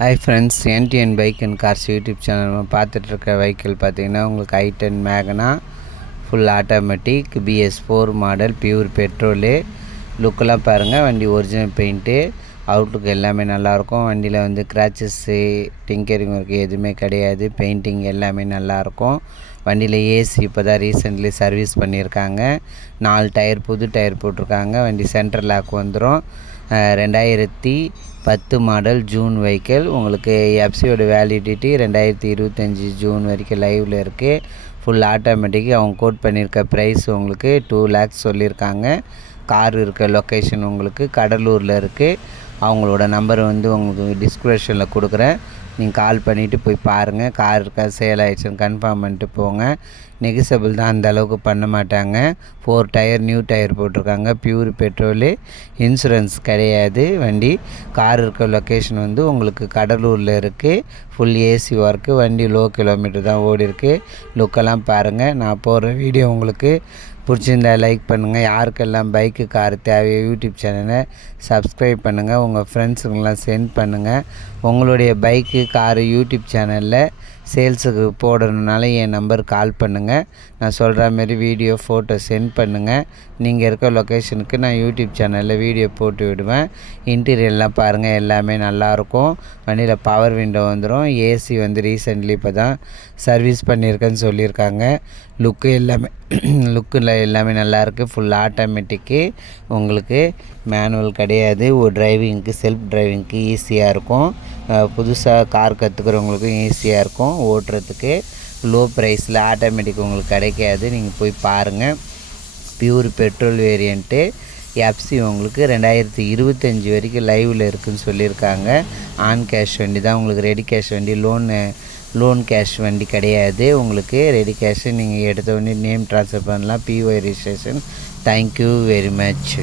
Hi friends, NDN bike and cars YouTube channel நம்ம பார்த்துட்ருக்க vehicle பார்த்திங்கன்னா உங்களுக்கு i10 Magna full automatic BS4 model pure petrol. லுக்கெல்லாம் பாருங்கள், வண்டி ஒரிஜினல் பெயிண்ட்டு, அவுட்லுக் எல்லாமே நல்லாயிருக்கும். வண்டியில் வந்து கிராச்சஸ்ஸு டிங்கரிங் ஒர்க் எதுவுமே கிடையாது. பெயிண்டிங் எல்லாமே நல்லாயிருக்கும். வண்டியில் ஏசி இப்போ தான் ரீசெண்ட்லி சர்வீஸ் பண்ணியிருக்காங்க. 4 டயர் புது டயர் போட்டிருக்காங்க. வண்டி சென்ட்ரல் லாக் வந்துடும். 2010 மாடல் ஜூன் வெஹிக்கிள். உங்களுக்கு எஃப்சியோட வேலிடிட்டி 2025 ஜூன் வரைக்கும் லைவில் இருக்குது. Full automatic. அவங்க கோட் பண்ணியிருக்க ப்ரைஸ் உங்களுக்கு 2 lakhs சொல்லியிருக்காங்க. கார் இருக்க லொக்கேஷன் உங்களுக்கு கடலூரில் இருக்குது. அவங்களோட நம்பர் வந்து உங்களுக்கு டிஸ்கிரிப்ஷனில் கொடுக்குறேன். நீங்கள் கால் பண்ணிவிட்டு போய் பாருங்கள். கார் இருக்கா சேல் ஆகிடுச்சுன்னு கன்ஃபார்ம் பண்ணிட்டு போங்க. நெகிசபிள் தான், அந்த அளவுக்கு பண்ண மாட்டாங்க. 4 டயர் நியூ டயர் போட்டிருக்காங்க. பியூர் பெட்ரோலு, இன்சூரன்ஸ் கிடையாது. வண்டி கார் இருக்க லொக்கேஷன் வந்து உங்களுக்கு கடலூரில் இருக்குது. Full AC work. வண்டி லோ கிலோமீட்டர் தான் ஓடி இருக்குது. லுக்கெல்லாம் பாருங்கள். நான் போடுற வீடியோ உங்களுக்கு பிடிச்சிருந்தா லைக் பண்ணுங்கள். யாருக்கெல்லாம் பைக்கு கார் தேவையோ யூடியூப் சேனலை சப்ஸ்கிரைப் பண்ணுங்கள். உங்கள் ஃப்ரெண்ட்ஸுங்கெல்லாம் சென்ட் பண்ணுங்கள். உங்களுடைய பைக்கு காரு யூடியூப் சேனலில் சேல்ஸுக்கு போடணுனால என் நம்பர் கால் பண்ணுங்கள். நான் சொல்கிற மாரி வீடியோ ஃபோட்டோ சென்ட் பண்ணுங்கள். நீங்கள் இருக்க லொக்கேஷனுக்கு நான் யூடியூப் சேனலில் வீடியோ போட்டு விடுவேன். இன்டீரியர்லாம் பாருங்கள், எல்லாமே நல்லாயிருக்கும். வண்டியில் பவர் விண்டோ வந்துடும். ஏசி வந்து ரீசெண்ட்லி இப்போ தான் சர்வீஸ் பண்ணியிருக்கேன்னு சொல்லியிருக்காங்க. லுக்கில் எல்லாமே நல்லாயிருக்கு. Full automatic. உங்களுக்கு மேனுவல் கிடையாது. ஒரு டிரைவிங்க்கு செல்ஃப் டிரைவிங்க்கு ஈஸியாக இருக்கும். புதுசாக கார் கற்றுக்கிறவங்களுக்கும் ஈஸியாக இருக்கும் ஓட்டுறதுக்கு. லோ ப்ரைஸில் ஆட்டோமேட்டிக் உங்களுக்கு கிடைக்காது. நீங்கள் போய் பாருங்கள். Pure petrol variant. எஃப்சி உங்களுக்கு 2025 வரைக்கும் லைவில் இருக்குதுன்னு சொல்லியிருக்காங்க. ஆன் கேஷ் வண்டி தான் உங்களுக்கு. ரெடி கேஷ் வண்டி, லோன் கேஷ் வண்டி கிடையாது. உங்களுக்கு ரெடி கேஷு நீங்கள் எடுத்த உடனே நேம் ட்ரான்ஸ்ஃபர் பண்ணலாம். PY registration. Thank you very much.